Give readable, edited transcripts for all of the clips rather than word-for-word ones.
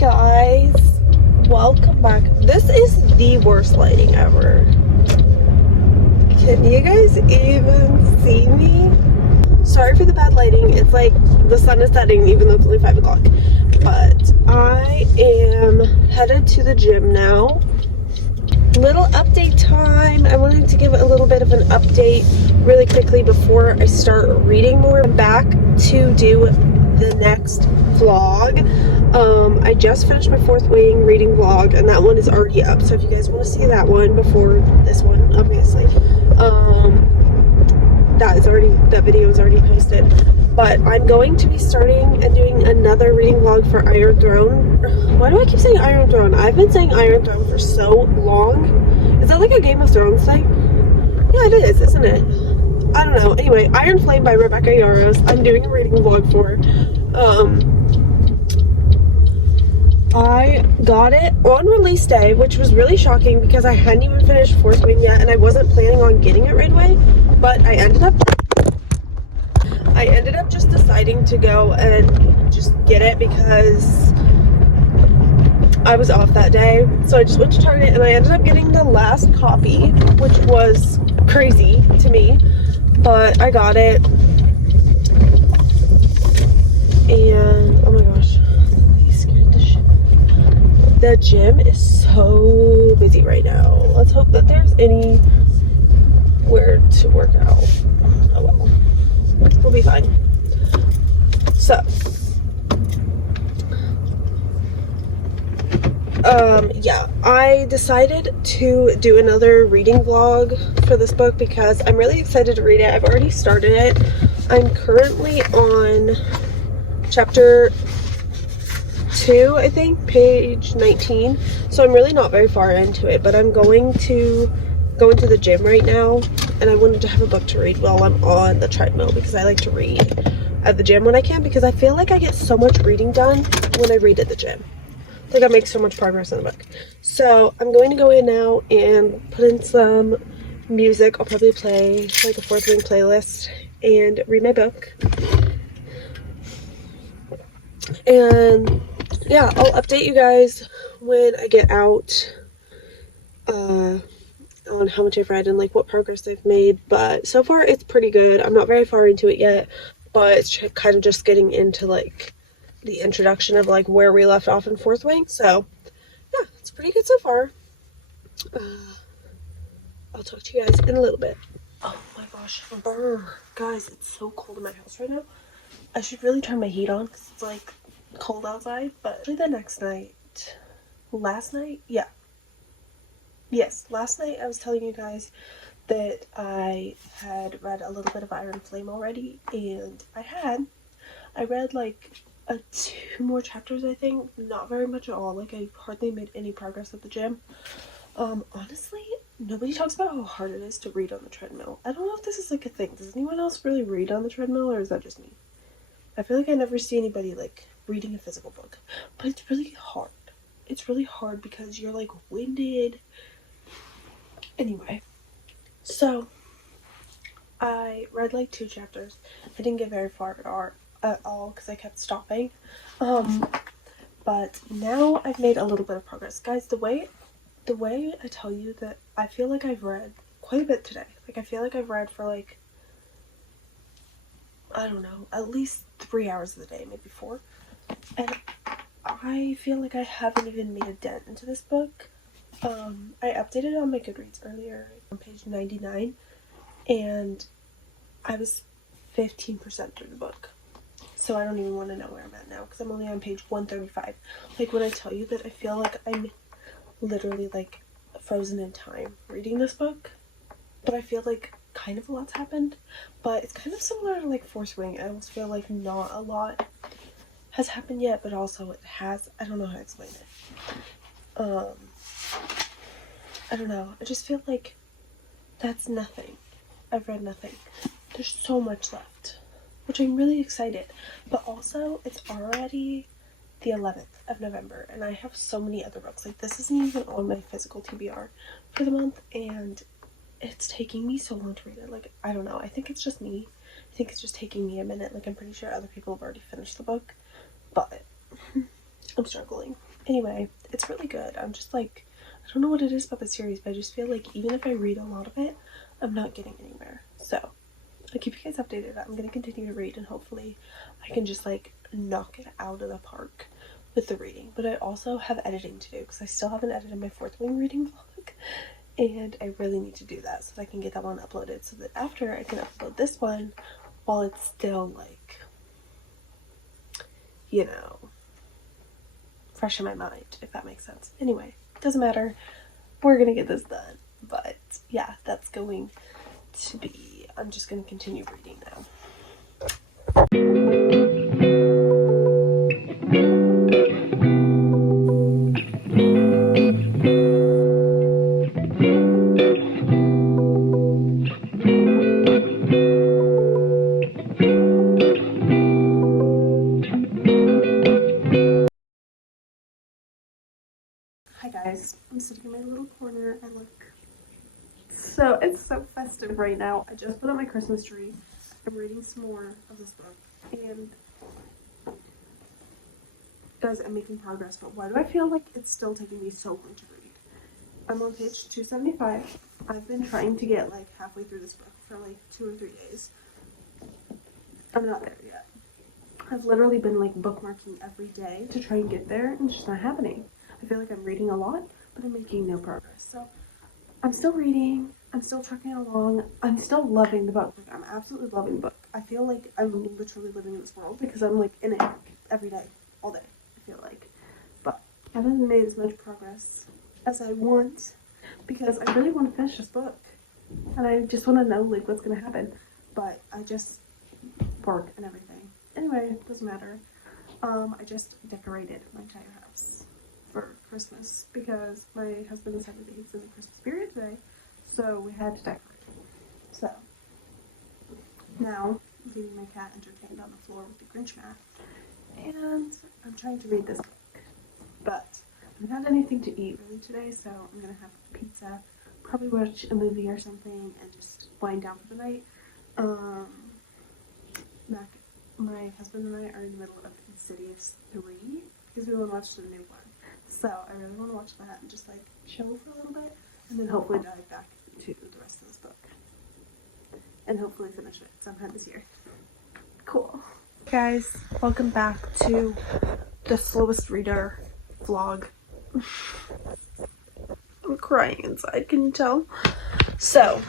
guys, welcome back. This is the worst lighting ever. Can you guys even see me? Sorry for the bad lighting. It's like the sun is setting even though it's only 5 o'clock. But I am headed to the gym now. Little update time. I wanted to give a little bit of an update really quickly before I start reading more. I'm back to do the next vlog. I just finished my Fourth Wing reading vlog and that one is already up, so if you guys want to see that one before this one, obviously, that video is already posted. But I'm going to be starting and doing another reading vlog for Iron Throne. Why do I keep saying Iron Throne? I've been saying Iron Throne for so long. Is that like a Game of Thrones thing? Yeah, it is, isn't it? I don't know. Anyway, Iron Flame by Rebecca Yarros. I'm doing a reading vlog for. I got it on release day, which was really shocking because I hadn't even finished Fourth Wing yet and I wasn't planning on getting it right away, but I ended up just deciding to go and just get it because I was off that day. So I just went to Target and I ended up getting the last copy, which was crazy to me, but I got it. And oh my gosh, he scared the shit. The gym is so busy right now. Let's hope that there's anywhere to work out. Oh well, we'll be fine. So yeah, I decided to do another reading vlog for this book because I'm really excited to read it. I've already started it. I'm currently on chapter 2, I think, page 19, so I'm really not very far into it, but I'm going to go into the gym right now and I wanted to have a book to read while I'm on the treadmill because I like to read at the gym when I can because I feel like I get so much reading done when I read at the gym. Like I make so much progress in the book. So I'm going to go in now and put in some music. I'll probably play like a Fourth Wing playlist and read my book. And yeah, I'll update you guys when I get out on how much I've read and like what progress I've made. But so far it's pretty good. I'm not very far into it yet, but it's kind of just getting into like the introduction of like where we left off in Fourth Wing. So yeah, it's pretty good so far. I'll talk to you guys in a little bit. Oh my gosh, guys, it's so cold in my house right now. I should really turn my heat on because it's like cold outside. But actually the next night, last night I was telling you guys that I had read a little bit of Iron Flame already, and I read like 2 more chapters, I think. Not very much at all. Like I hardly made any progress at the gym. Honestly, nobody talks about how hard it is to read on the treadmill. I don't know if this is like a thing. Does anyone else really read on the treadmill, or is that just me? I feel like I never see anybody like reading a physical book, but it's really hard. It's really hard because you're like winded. Anyway, so I read like 2 chapters. I didn't get very far at all because I kept stopping. But now I've made a little bit of progress. Guys, the way I tell you that I feel like I've read quite a bit today. Like I feel like I've read for like, I don't know, at least 3 hours of the day, maybe 4. And I feel like I haven't even made a dent into this book. I updated on my Goodreads earlier on page 99 and I was 15% through the book. So I don't even want to know where I'm at now because I'm only on page 135. Like when I tell you that I feel like I'm literally like frozen in time reading this book, but I feel like kind of a lot's happened, but it's kind of similar to like Fourth Wing. I almost feel like not a lot has happened yet, but also it has. I don't know how to explain it. I don't know. I just feel like that's nothing. I've read nothing. There's so much left, which I'm really excited. But also, it's already the 11th of November, and I have so many other books. Like, this isn't even on my physical TBR for the month, and it's taking me so long to read it. Like, I don't know. I think it's just me. I think it's just taking me a minute. Like, I'm pretty sure other people have already finished the book, but I'm struggling. Anyway, it's really good. I'm just like, I don't know what it is about the series, but I just feel like even if I read a lot of it, I'm not getting anywhere. So I'll keep you guys updated. I'm going to continue to read, and hopefully I can just like knock it out of the park with the reading. But I also have editing to do because I still haven't edited my Fourth Wing reading vlog, and I really need to do that so that I can get that one uploaded, so that after I can upload this one while it's still like, you know, fresh in my mind, if that makes sense. Anyway, doesn't matter. We're gonna get this done. But yeah, that's going to be, I'm just gonna continue reading now. Hi guys, I'm sitting in my little corner. It's so festive right now. I just put up my Christmas tree. I'm reading some more of this book, and guys, I'm making progress, but why do I feel like it's still taking me so long to read? I'm on page 275. I've been trying to get like halfway through this book for like 2 or 3 days. I'm not there yet. I've literally been like bookmarking every day to try and get there, and it's just not happening. I feel like I'm reading a lot, but I'm making no progress. So I'm still reading. I'm still trucking along. I'm still loving the book. Like, I'm absolutely loving the book. I feel like I'm literally living in this world because I'm like in it every day, all day, I feel like. But I haven't made as much progress as I want because I really want to finish this book. And I just want to know like what's going to happen. But I just work and everything. Anyway, it doesn't matter. I just decorated my entire house for Christmas because my husband decided that he's in the Christmas spirit today, so we had to decorate. So now I'm getting my cat entertained on the floor with the Grinch mat, and I'm trying to read this book, but I haven't had anything to eat really today, so I'm gonna have pizza, probably watch a movie or something, and just wind down for the night. My husband and I are in the middle of Insidious 3 because we want to watch the new one. So I really want to watch that and just like chill for a little bit, and then hopefully dive back to the rest of this book and hopefully finish it sometime this year. Cool. Guys, welcome back to the slowest reader vlog. I'm crying inside, can you tell? So,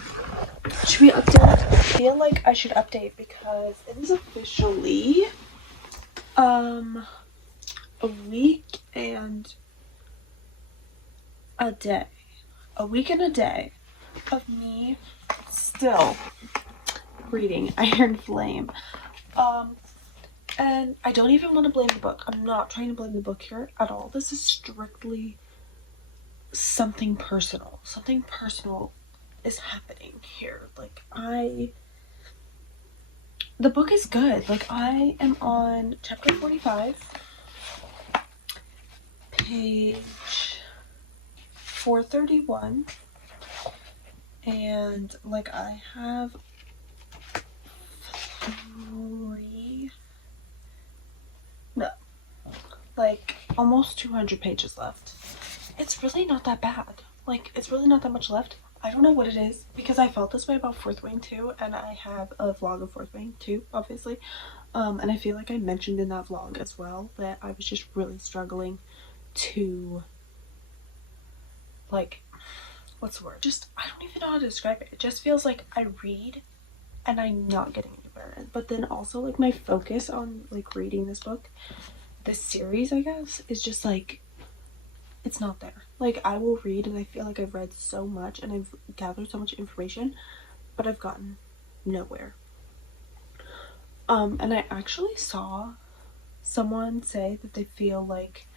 should we update? I feel like I should update because it is officially a week and a day of me still reading Iron Flame. And I don't even want to blame the book. I'm not trying to blame the book here at all. This is strictly something personal. Something personal is happening here. Like, the book is good. Like, I am on chapter 45, page 431, and like I have almost 200 pages left. It's really not that bad. Like, it's really not that much left. I don't know what it is, because I felt this way about Fourth Wing too, and I have a vlog of Fourth Wing too, obviously. And I feel like I mentioned in that vlog as well that I was just really struggling to, like, what's the word? Just, I don't even know how to describe it. It just feels like I read and I'm not getting anywhere. But then also, like, my focus on, like, reading this book, this series, I guess, is just, like, it's not there. Like, I will read and I feel like I've read so much and I've gathered so much information, but I've gotten nowhere. And I actually saw someone say that they feel like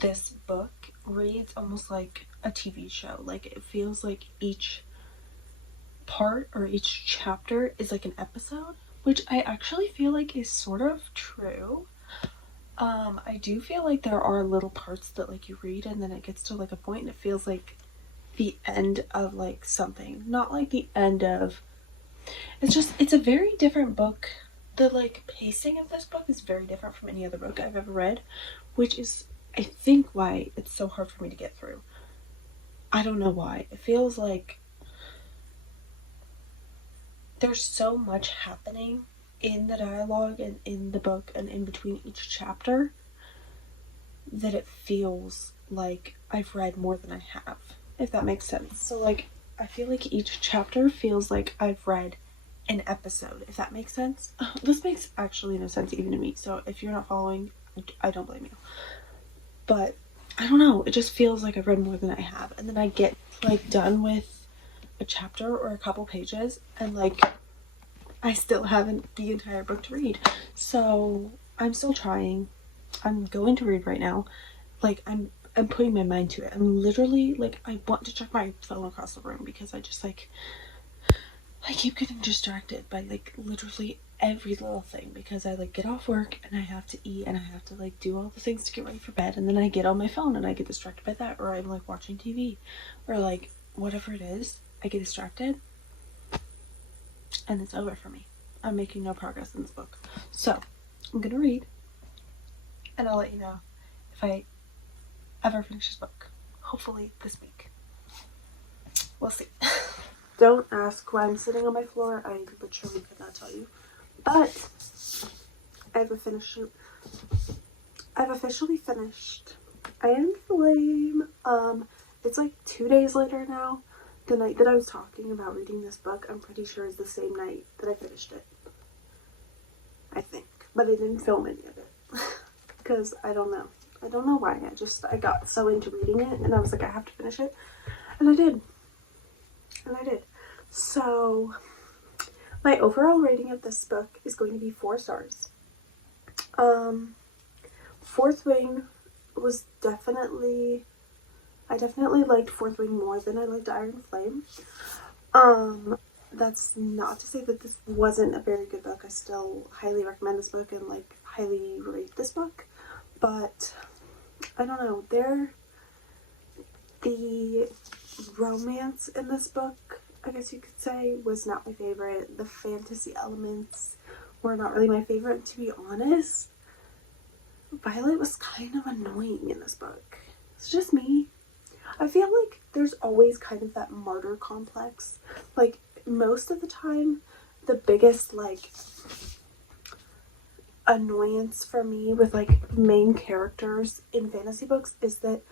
this book reads almost like a TV show. Like, it feels like each part or each chapter is like an episode, which I actually feel like is sort of true. I do feel like there are little parts that like you read and then it gets to like a point and it feels like the end of like something, not like the end of, it's a very different book. The like pacing of this book is very different from any other book I've ever read, which is I think why it's so hard for me to get through. I don't know why. It feels like there's so much happening in the dialogue and in the book and in between each chapter that it feels like I've read more than I have, if that makes sense. So, like, I feel like each chapter feels like I've read an episode, if that makes sense. This makes actually no sense even to me, so if you're not following, I don't blame you. But I don't know, it just feels like I've read more than I have, and then I get like done with a chapter or a couple pages and like I still haven't the entire book to read. So I'm still trying. I'm going to read right now. Like I'm putting my mind to it. I'm literally like, I want to check my phone across the room because I just like, I keep getting distracted by like literally every little thing because I like get off work and I have to eat and I have to like do all the things to get ready for bed, and then I get on my phone and I get distracted by that, or I'm like watching TV or like whatever it is, I get distracted and it's over for me. I'm making no progress in this book. So I'm gonna read and I'll let you know if I ever finish this book. Hopefully this week. We'll see. Don't ask why I'm sitting on my floor. I literally could not tell you. But I've officially finished Iron Flame. It's like 2 days later now. The night that I was talking about reading this book, I'm pretty sure is the same night that I finished it. I think. But I didn't film any of it. Because I don't know. I don't know why. I got so into reading it and I was like, I have to finish it. And I did. So my overall rating of this book is going to be 4 stars. Fourth Wing was I definitely liked Fourth Wing more than I liked Iron Flame. That's not to say that this wasn't a very good book. I still highly recommend this book and like highly rate this book, but I don't know, the romance in this book, I guess you could say, was not my favorite. The fantasy elements were not really my favorite, to be honest. Violet was kind of annoying in this book. It's just me. I feel like there's always kind of that martyr complex. Like, most of the time, the biggest, like, annoyance for me with, like, main characters in fantasy books is that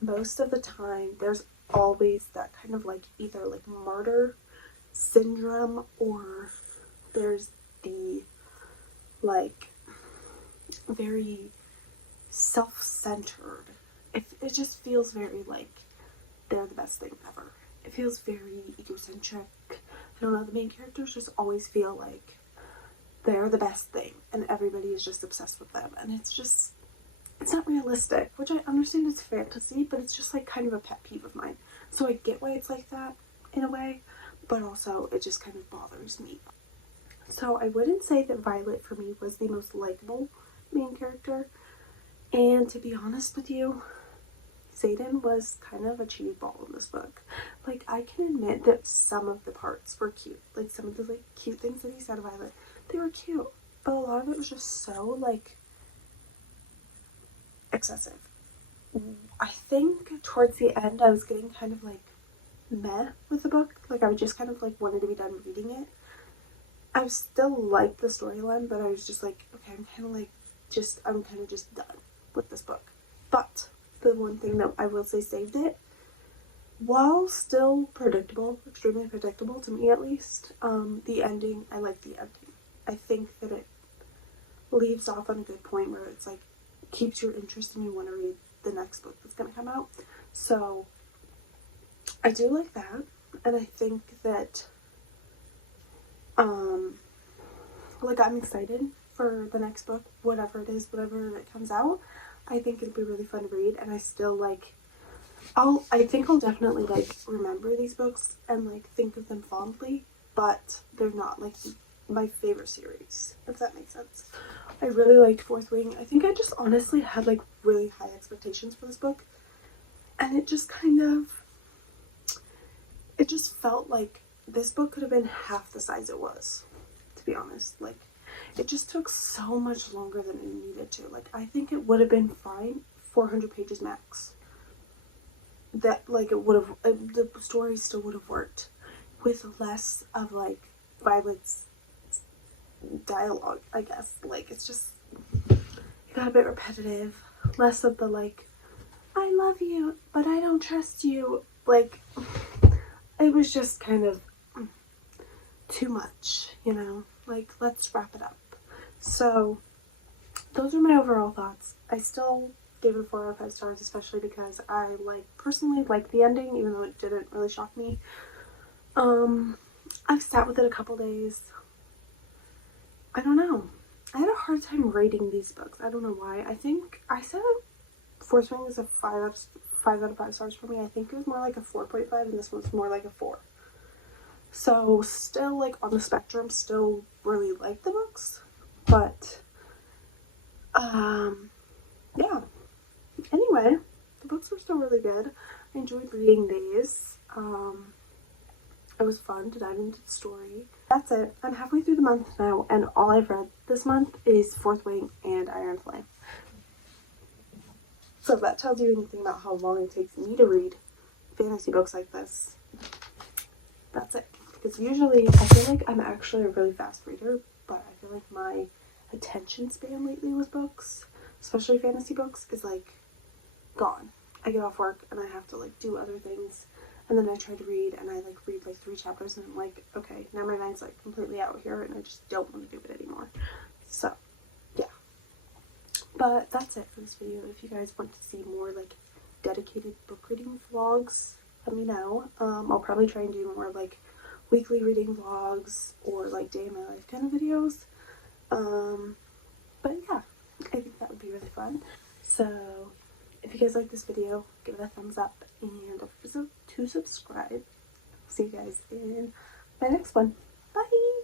most of the time there's always that kind of, like, either, like, martyr syndrome or there's the, like, very self-centered. It just feels very, like, they're the best thing ever. It feels very egocentric. I don't know, the main characters just always feel like they're the best thing and everybody is just obsessed with them, and it's not realistic, which I understand it's fantasy, but it's just like kind of a pet peeve of mine. So I get why it's like that in a way, but also it just kind of bothers me. So I wouldn't say that Violet for me was the most likable main character, and to be honest with you, Xaden was kind of a cheese ball in this book. Like, I can admit that some of the parts were cute. Like, some of the, like, cute things that he said to Violet, they were cute. But a lot of it was just so, like, excessive. I think towards the end I was getting kind of, like, meh with the book. Like, I just kind of, like, wanted to be done reading it. I still liked the storyline, but I was just like, okay, I'm kind of just done with this book. But the one thing that I will say saved it, while still predictable, extremely predictable to me at least, the ending, I like the ending. I think that it leaves off on a good point where it's like keeps your interest and you want to read the next book that's going to come out. So I do like that, and I think that like, I'm excited for the next book, whatever it comes out. I think it'll be really fun to read, and I still like, I think I'll definitely like remember these books and like think of them fondly, but they're not like my favorite series, if that makes sense. I really liked Fourth Wing. I think I just honestly had like really high expectations for this book, and it just felt like this book could have been half the size it was, to be honest. Like, it just took so much longer than it needed to. Like, I think it would have been 400 pages max. That, like, it would have, the story still would have worked with less of, like, Violet's dialogue, I guess. Like, it's just, it got a bit repetitive. Less of the, like, I love you, but I don't trust you. Like, it was just kind of too much, you know? Like, let's wrap it up. So, those are my overall thoughts. I still gave it a 4 out of 5 stars, especially because I, like, personally liked the ending, even though it didn't really shock me. I've sat with it a couple days. I don't know. I had a hard time rating these books. I don't know why. I think I said Fourth Wing is a 5 out of 5 stars for me. I think it was more like a 4.5, and this one's more like a 4. So still, like, on the spectrum, still really like the books, but yeah. Anyway, the books were still really good. I enjoyed reading these. It was fun to dive into the story. That's it. I'm halfway through the month now, and all I've read this month is Fourth Wing and Iron Flame. So if that tells you anything about how long it takes me to read fantasy books like this, that's it. Because usually, I feel like I'm actually a really fast reader, but I feel like my attention span lately with books, especially fantasy books, is, like, gone. I get off work and I have to, like, do other things, and then I try to read, and I, like, read, like, 3 chapters, and I'm like, okay, now my mind's, like, completely out here, and I just don't want to do it anymore. So, yeah. But that's it for this video. If you guys want to see more, like, dedicated book reading vlogs, let me know. I'll probably try and do more, like, weekly reading vlogs, or, like, day in my life kind of videos. But yeah, I think that would be really fun. So, if you guys like this video, give it a thumbs up, and don't forget to subscribe. See you guys in my next one. Bye!